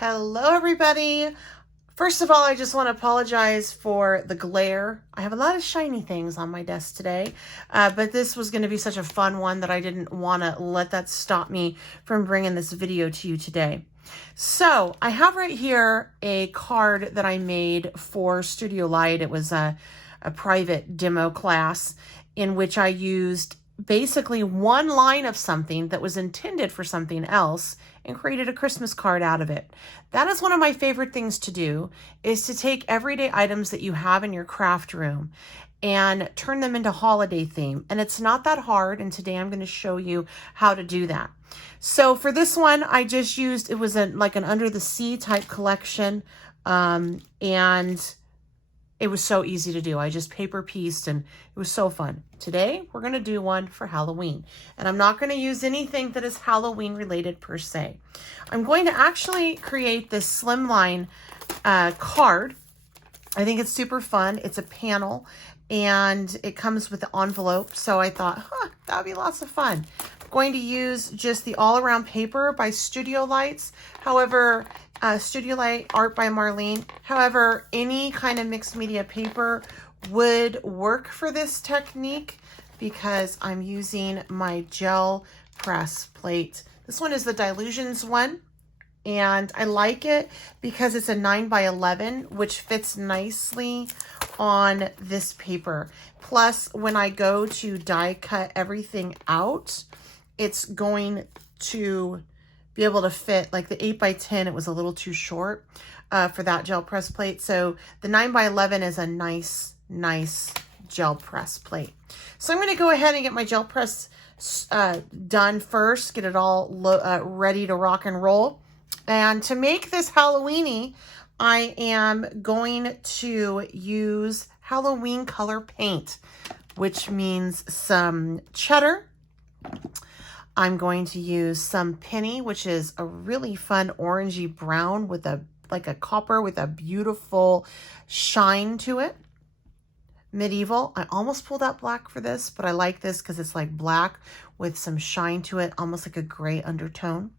Hello, everybody. First of all, I just want to apologize for the glare. I have a lot of shiny things on my desk today, but this was going to be such a fun one that I didn't want to let that stop me from bringing this video to you today. So I have right here a card that I made for Studio Light. It was a private demo class in which I used basically one line of something that was intended for something else and created a Christmas card out of it. That is one of my favorite things to do, is to take everyday items that you have in your craft room and turn them into holiday theme. And it's not that hard, and today I'm going to show you how to do that. So for this one, I just used, it was like an under the sea type collection, and it was so easy to do. I just paper pieced and it was so fun. Today, we're going to do one for Halloween. And I'm not going to use anything that is Halloween related per se. I'm going to actually create this Slimline card. I think it's super fun. It's a panel and it comes with the envelope. So I thought, that would be lots of fun. I'm going to use just the all around paper by Studio Lights. However, Studio Light art by Marlene. However, any kind of mixed media paper would work for this technique because I'm using my gel press plate. This one is the Dilutions one, and I like it because it's a 9x11, which fits nicely on this paper. Plus, when I go to die cut everything out, it's going to be able to fit, like the 8x10, it was a little too short for that gel press plate. So the 9x11 is a nice gel press plate. So I'm going to go ahead and get my gel press done first, get it all ready to rock and roll. And to make this Halloweeny, I am going to use Halloween color paint, which means some Cheddar. I'm going to use some Penny, which is a really fun orangey brown with like a copper with a beautiful shine to it. Medieval. I almost pulled out black for this, but I like this because it's like black with some shine to it, almost like a gray undertone.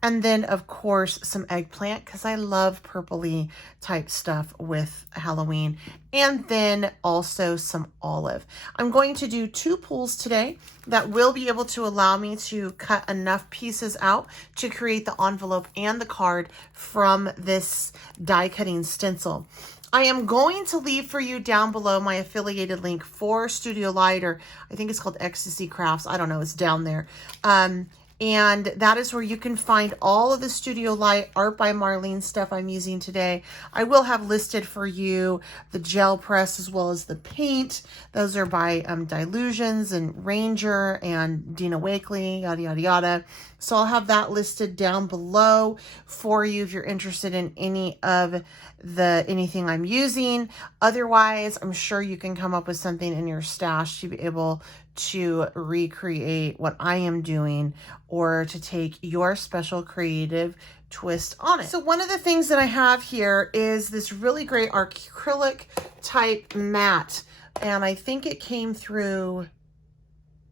And then, of course, some Eggplant, because I love purpley type stuff with Halloween. And then also some olive. I'm going to do 2 pulls today that will be able to allow me to cut enough pieces out to create the envelope and the card from this die cutting stencil. I am going to leave for you down below my affiliated link for Studio Light, or I think it's called Ecstasy Crafts. I don't know. It's down there. And that is where you can find all of the Studio Light art by Marlene stuff I'm using today. I will have listed for you the gel press as well as the paint. Those are by Dilutions and Ranger and Dina, Wakley, yada, yada, yada. So I'll have that listed down below for you if you're interested in any of anything I'm using. Otherwise, I'm sure you can come up with something in your stash to be able to recreate what I am doing or to take your special creative twist on it. So one of the things that I have here is this really great acrylic type mat, and I think it came through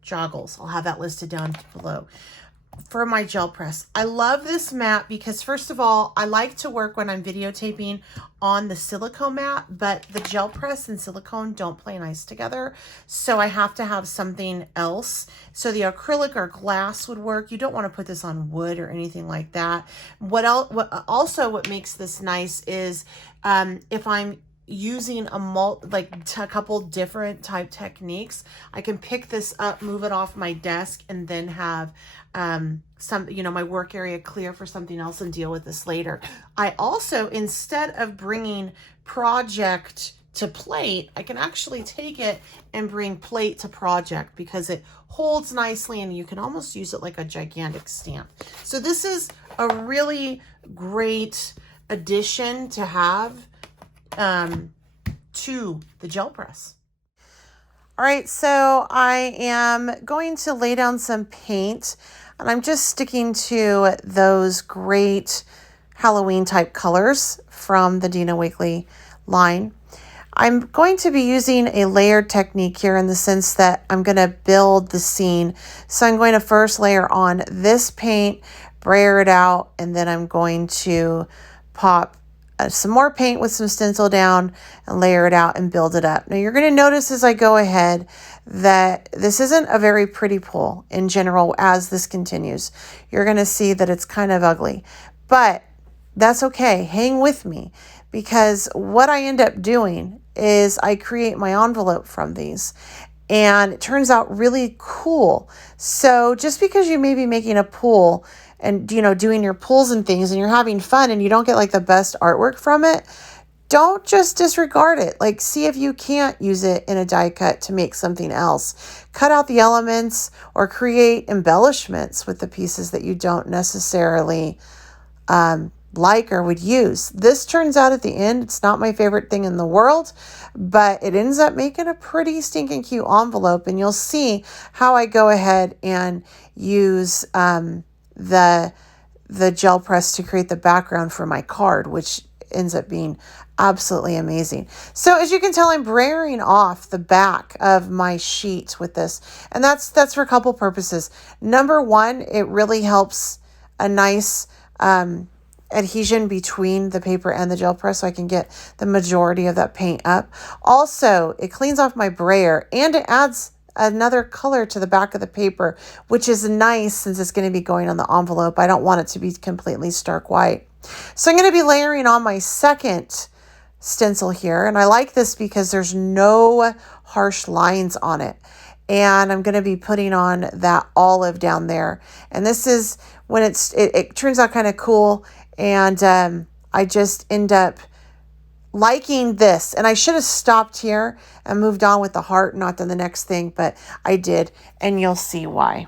Joggles. I'll have that listed down below. For my gel press, I love this mat because, first of all, I like to work when I'm videotaping on the silicone mat, but the gel press and silicone don't play nice together, so I have to have something else. So the acrylic or glass would work. You don't want to put this on wood or anything like that. What makes this nice is if I'm using a couple different type techniques, I can pick this up, move it off my desk, and then have my work area clear for something else and deal with this later. I also, instead of bringing project to plate, I can actually take it and bring plate to project because it holds nicely and you can almost use it like a gigantic stamp. So this is a really great addition to have to the gel press. All right, so I am going to lay down some paint, and I'm just sticking to those great Halloween type colors from the Dina Wakley line. I'm going to be using a layered technique here in the sense that I'm going to build the scene. So I'm going to first layer on this paint, brayer it out, and then I'm going to pop some more paint with some stencil down and layer it out and build it up. Now you're going to notice as I go ahead that this isn't a very pretty pull in general as this continues. You're going to see that it's kind of ugly, but that's okay. Hang with me, because what I end up doing is I create my envelope from these, and it turns out really cool. So just because you may be making a pull and, you know, doing your pulls and things and you're having fun and you don't get like the best artwork from it, don't just disregard it. Like, see if you can't use it in a die cut to make something else. Cut out the elements or create embellishments with the pieces that you don't necessarily like or would use. This turns out at the end, it's not my favorite thing in the world, but it ends up making a pretty stinking cute envelope, and you'll see how I go ahead and use the gel press to create the background for my card, which ends up being absolutely amazing. So as you can tell, I'm brayering off the back of my sheet with this, and that's for a couple purposes. Number one, it really helps a nice adhesion between the paper and the gel press, so I can get the majority of that paint up. Also, it cleans off my brayer, and it adds another color to the back of the paper, which is nice since it's going to be going on the envelope. I don't want it to be completely stark white. So I'm going to be layering on my second stencil here, and I like this because there's no harsh lines on it. And I'm going to be putting on that olive down there. And this is when it turns out kind of cool. And I just end up liking this. And I should have stopped here and moved on with the heart, not done the next thing, but I did. And you'll see why.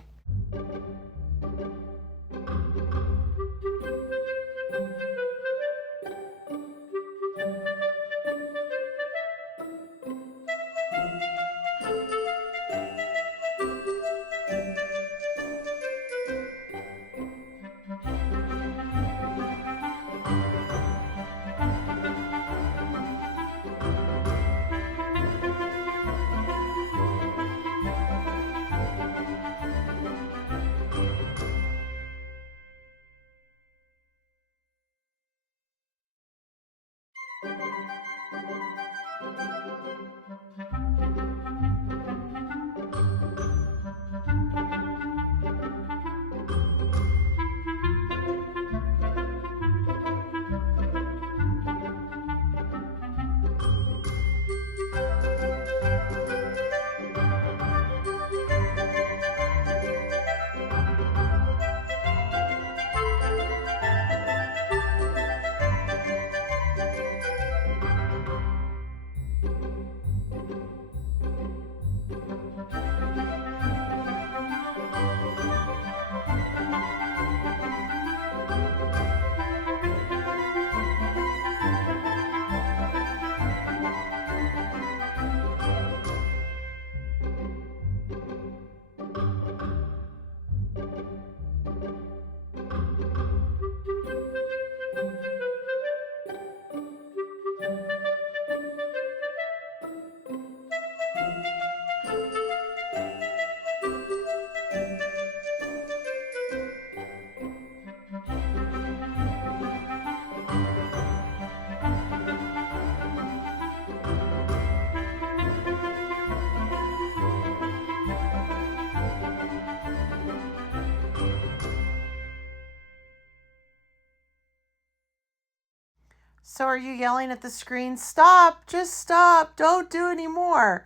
So are you yelling at the screen, stop, just stop, don't do anymore?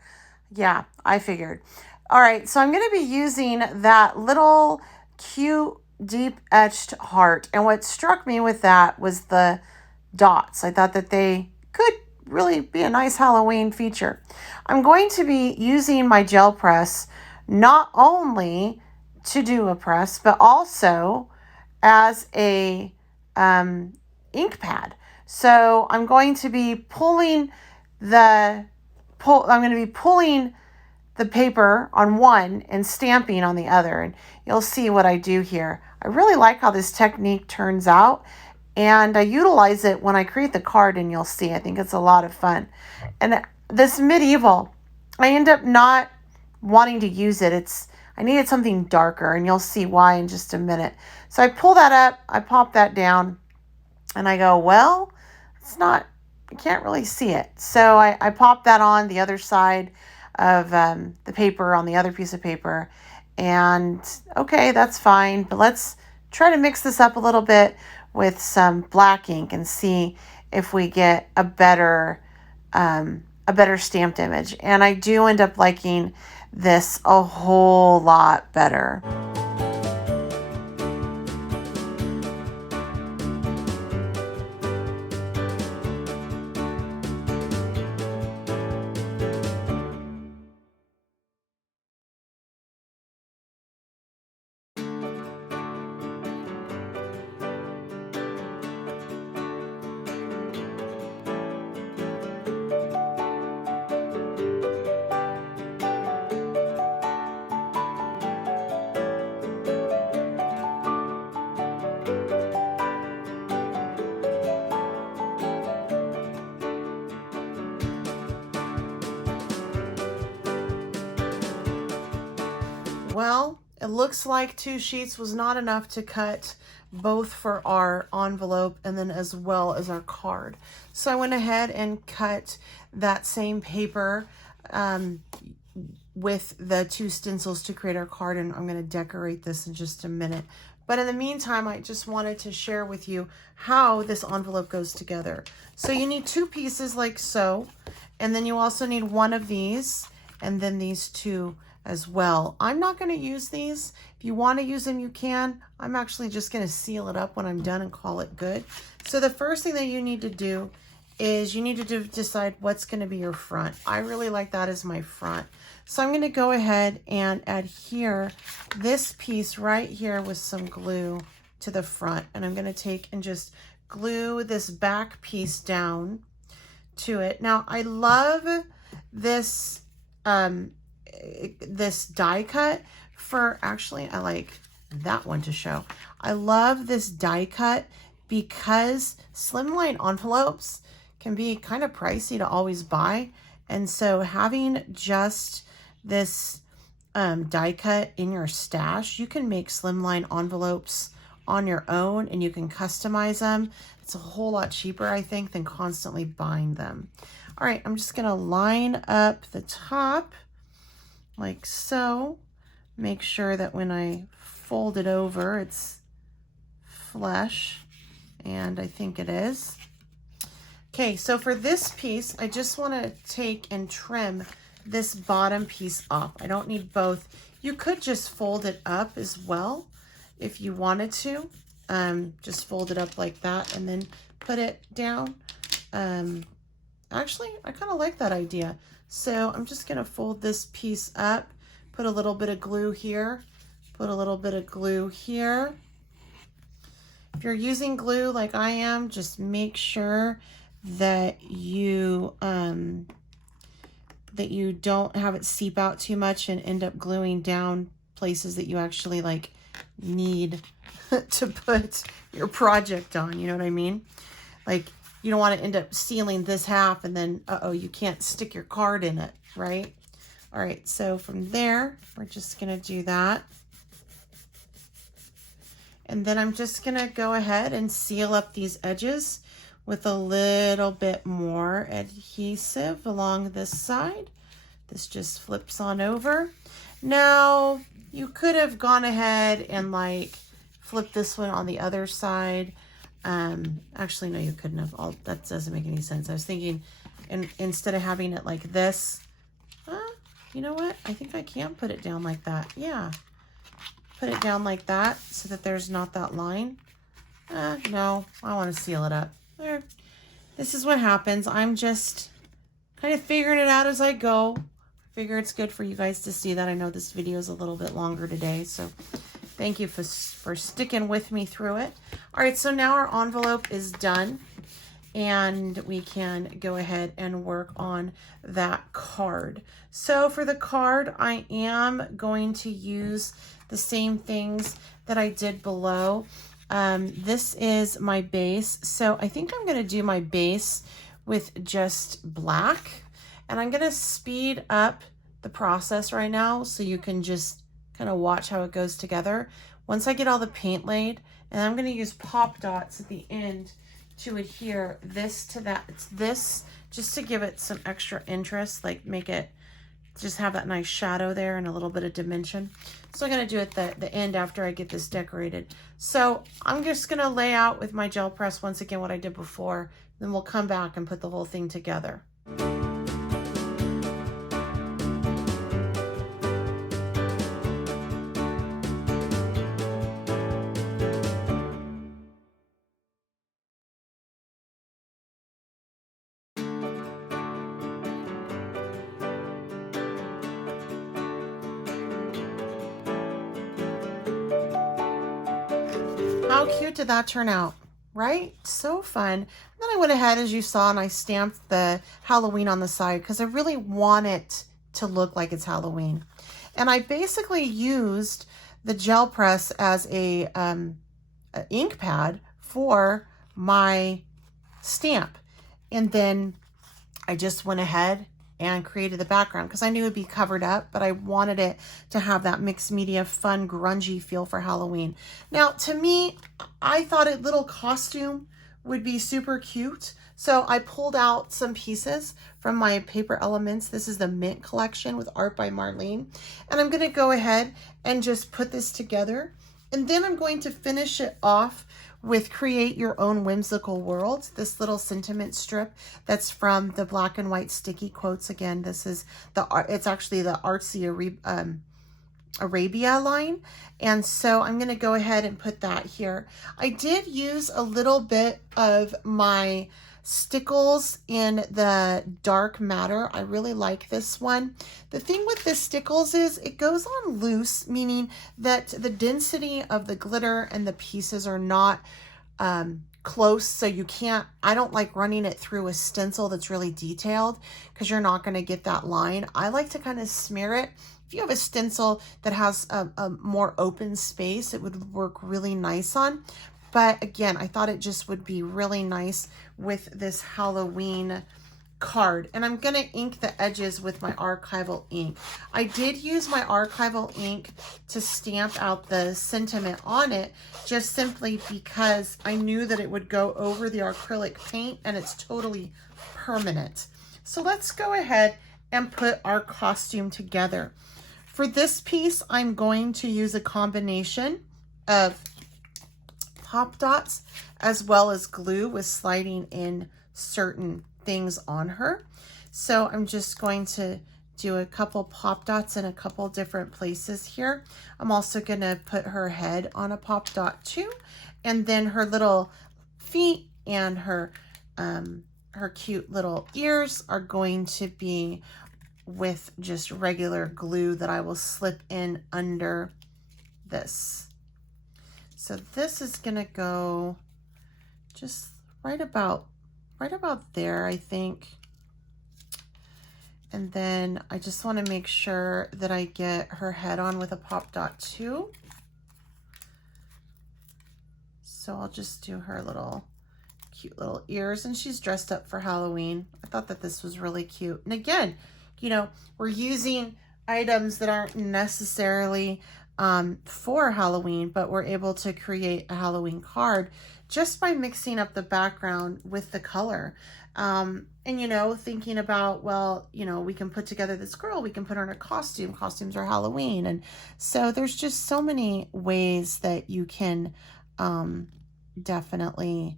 Yeah, I figured. All right, so I'm going to be using that little cute deep etched heart. And what struck me with that was the dots. I thought that they could really be a nice Halloween feature. I'm going to be using my gel press not only to do a press, but also as a ink pad. So I'm going to be pulling the paper on one and stamping on the other, and you'll see what I do here. I really like how this technique turns out, and I utilize it when I create the card, and you'll see. I think it's a lot of fun. And this medieval, I end up not wanting to use it. I needed something darker, and you'll see why in just a minute. So I pull that up, I pop that down, and I go, well, it's not, I can't really see it. So I pop that on the other side of the paper, on the other piece of paper, and okay, that's fine, but let's try to mix this up a little bit with some black ink and see if we get a better stamped image. And I do end up liking this a whole lot better. Well, it looks like 2 sheets was not enough to cut both for our envelope and then as well as our card. So I went ahead and cut that same paper with the 2 stencils to create our card, and I'm going to decorate this in just a minute. But in the meantime, I just wanted to share with you how this envelope goes together. So you need 2 pieces like so, and then you also need 1 of these, and then these 2 as well. I'm not going to use these. If you want to use them, you can. I'm actually just going to seal it up when I'm done and call it good. So the first thing that you need to do is you need to decide what's going to be your front. I really like that as my front. So I'm going to go ahead and adhere this piece right here with some glue to the front. And I'm going to take and just glue this back piece down to it. Now I love this this die cut for, actually I like that one to show. I love this die cut because Slimline envelopes can be kind of pricey to always buy, and so having just this die cut in your stash, you can make Slimline envelopes on your own and you can customize them. It's a whole lot cheaper, I think, than constantly buying them. All right, I'm just gonna line up the top like so. Make sure that when I fold it over, it's flush, and I think it is. Okay, so for this piece, I just want to take and trim this bottom piece off. I don't need both. You could just fold it up as well if you wanted to. Just fold it up like that and then put it down. Actually, I kind of like that idea. So I'm just going to fold this piece up, put a little bit of glue here, put a little bit of glue here. If you're using glue like I am, just make sure that you don't have it seep out too much and end up gluing down places that you actually like need to put your project on. You know what I mean? Like, you don't want to end up sealing this half and then, uh-oh, you can't stick your card in it, right? All right, so from there, we're just going to do that. And then I'm just going to go ahead and seal up these edges with a little bit more adhesive along this side. This just flips on over. Now, you could have gone ahead and like flipped this one on the other side. Actually, no, you couldn't have. That doesn't make any sense. I was thinking, instead of having it like this, you know what? I think I can put it down like that. Yeah. Put it down like that so that there's not that line. No, I want to seal it up. There. This is what happens. I'm just kind of figuring it out as I go. Figure it's good for you guys to see that. I know this video is a little bit longer today, so thank you for sticking with me through it. All right, so now our envelope is done, and we can go ahead and work on that card. So for the card, I am going to use the same things that I did below. This is my base. So I think I'm going to do my base with just black, and I'm going to speed up the process right now so you can just kind of watch how it goes together. Once I get all the paint laid, and I'm going to use pop dots at the end to adhere this to that. It's this just to give it some extra interest, like make it just have that nice shadow there and a little bit of dimension. So I'm going to do it at the end after I get this decorated. So I'm just going to lay out with my gel press once again what I did before, then we'll come back and put the whole thing together. How cute did that turn out, right? So fun. And then I went ahead, as you saw, and I stamped the Halloween on the side because I really want it to look like it's Halloween. And I basically used the gel press as a ink pad for my stamp. And then I just went ahead and created the background because I knew it'd be covered up, but I wanted it to have that mixed media, fun, grungy feel for Halloween. Now, to me, I thought a little costume would be super cute. So I pulled out some pieces from my Paper Elements. This is the Mint collection with art by Marlene. And I'm going to go ahead and just put this together. And then I'm going to finish it off with Create Your Own Whimsical World, this little sentiment strip that's from the Black and White Sticky Quotes. Again, this is it's actually the Artsy Arabia line. And so I'm going to go ahead and put that here. I did use a little bit of my stickles in the dark matter. I really like this one. The thing with the stickles is it goes on loose, meaning that the density of the glitter and the pieces are not close, so you can't, I don't like running it through a stencil that's really detailed because you're not going to get that line. I like to kind of smear it. If you have a stencil that has a more open space, it would work really nice on. But again, I thought it just would be really nice with this Halloween card. And I'm going to ink the edges with my archival ink. I did use my archival ink to stamp out the sentiment on it, just simply because I knew that it would go over the acrylic paint and it's totally permanent. So let's go ahead and put our costume together. For this piece, I'm going to use a combination of pop dots as well as glue with sliding in certain things on her. So I'm just going to do a couple pop dots in a couple different places here. I'm also going to put her head on a pop dot too, and then her little feet and her cute little ears are going to be with just regular glue that I will slip in under this. So this is gonna go just right about there, I think. And then I just want to make sure that I get her head on with a pop dot too. So I'll just do her little cute little ears, and she's dressed up for Halloween. I thought that this was really cute. And again, you know, we're using items that aren't necessarily for Halloween, but we're able to create a Halloween card just by mixing up the background with the color. And, you know, thinking about, well, you know, we can put together this girl, we can put her in a costume. Costumes are Halloween. And so there's just so many ways that you can definitely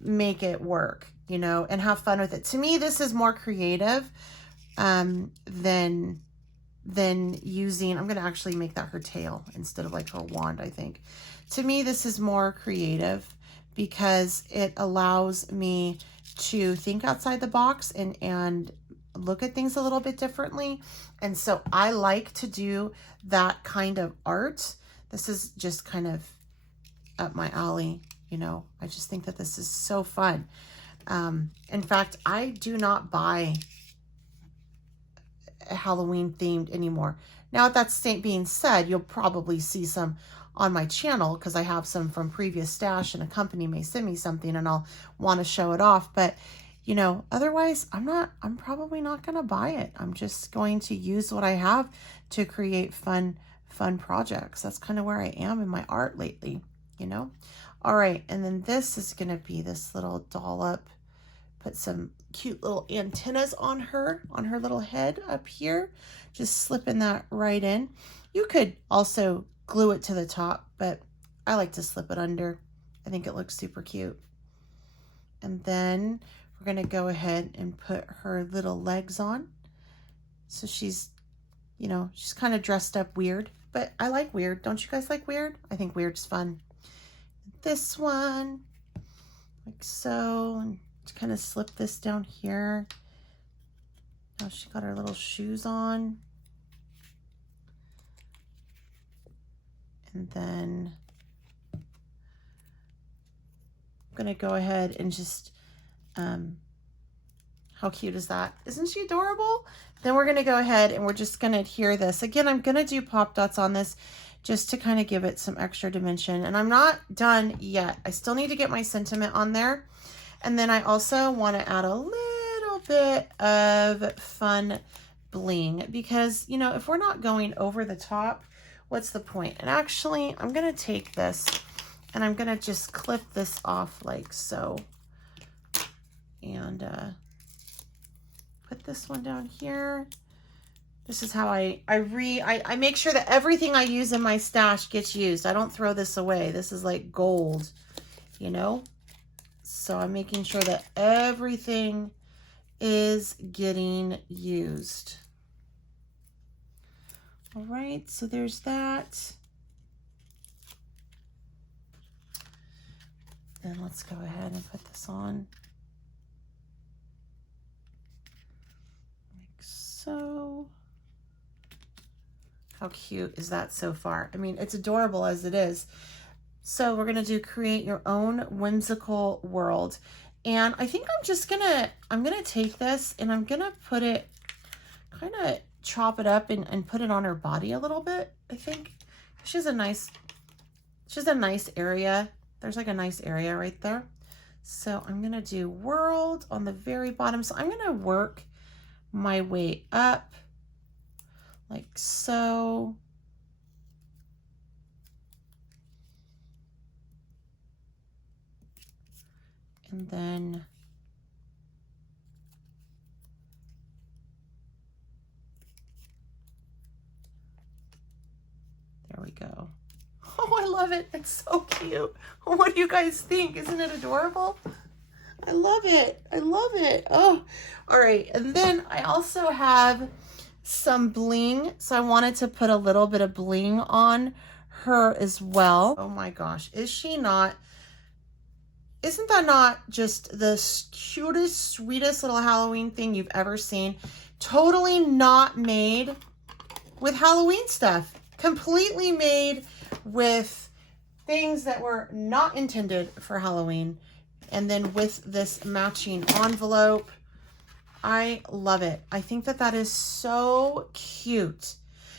make it work, you know, and have fun with it. To me, this is more creative than using, I'm going to actually make that her tail instead of like her wand, I think. To me, this is more creative because it allows me to think outside the box and look at things a little bit differently. And so I like to do that kind of art. This is just kind of up my alley, you know. I just think that this is so fun. In fact, I do not buy Halloween themed anymore. Now, with that being said, you'll probably see some on my channel because I have some from previous stash, and a company may send me something and I'll want to show it off. But you know, otherwise I'm probably not going to buy it. I'm just going to use what I have to create fun projects. That's kind of where I am in my art lately, you know? All right. And then this is going to be this little dollop. Put some cute little antennas on her little head up here. Just slipping that right in. You could also glue it to the top, but I like to slip it under. I think it looks super cute. And then we're going to go ahead and put her little legs on. So she's, you know, she's kind of dressed up weird, but I like weird. Don't you guys like weird? I think weird's fun. This one, like so, and to kind of slip this down here. Now she got her little shoes on. And then I'm gonna go ahead and just, how cute is that? Isn't she adorable? Then we're gonna go ahead and we're just gonna adhere this. Again, I'm gonna do pop dots on this just to kind of give it some extra dimension. And I'm not done yet. I still need to get my sentiment on there. And then I also want to add a little bit of fun bling because, you know, if we're not going over the top, what's the point? And actually, I'm going to take this and I'm going to just clip this off like so. And put this one down here. This is how I make sure that everything I use in my stash gets used. I don't throw this away. This is like gold, you know? So I'm making sure that everything is getting used. All right, so there's that. Then let's go ahead and put this on. Like so. How cute is that so far? I mean, it's adorable as it is. So we're gonna do create your own whimsical world. And I think I'm gonna take this and I'm gonna put it, kind of chop it up and put it on her body a little bit, I think. She's a nice area. There's like a nice area right there. So I'm gonna do world on the very bottom. So I'm gonna work my way up like so. And then there we go. Oh, I love it. It's so cute. What do you guys think? Isn't it adorable? I love it. I love it. Oh, all right. And then I also have some bling. So I wanted to put a little bit of bling on her as well. Oh my gosh. Isn't that not just the cutest, sweetest little Halloween thing you've ever seen? Totally not made with Halloween stuff. Completely made with things that were not intended for Halloween. And then with this matching envelope. I love it. I think that that is so cute.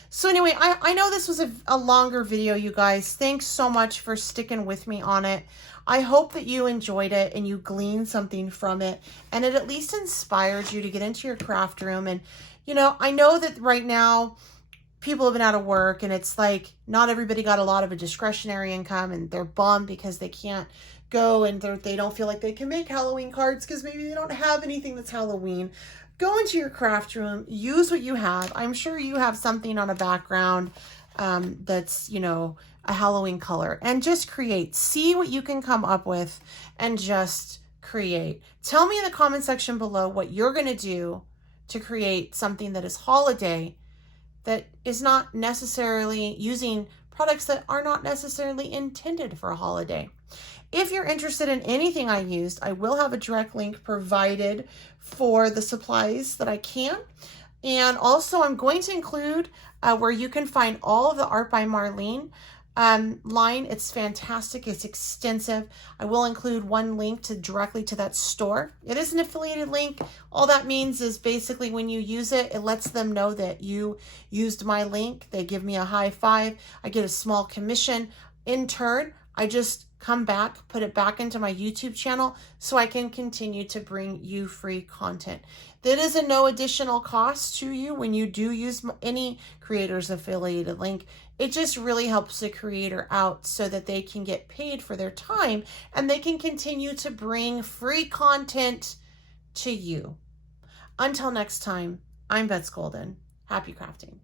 So anyway, I know this was a longer video, you guys. Thanks so much for sticking with me on it. I hope that you enjoyed it and you gleaned something from it and it at least inspired you to get into your craft room. And, you know, I know that right now people have been out of work and it's like not everybody got a lot of a discretionary income and they're bummed because they can't go and they don't feel like they can make Halloween cards because maybe they don't have anything that's Halloween. Go into your craft room, use what you have. I'm sure you have something on a background that's, you know, a Halloween color, and just create. See what you can come up with and just create. Tell me in the comment section below what you're going to do to create something that is holiday, that is not necessarily using products that are not necessarily intended for a holiday. If you're interested in anything I used, I will have a direct link provided for the supplies that I can. And also I'm going to include where you can find all of the Art by Marlene line. It's fantastic. It's extensive. I will include one link directly to that store. It is an affiliated link. All that means is basically when you use it, it lets them know that you used my link. They give me a high five. I get a small commission. In turn, I just come back, put it back into my YouTube channel so I can continue to bring you free content. That is a no additional cost to you when you do use any creator's affiliated link. It just really helps the creator out so that they can get paid for their time and they can continue to bring free content to you. Until next time, I'm Bets Golden. Happy crafting.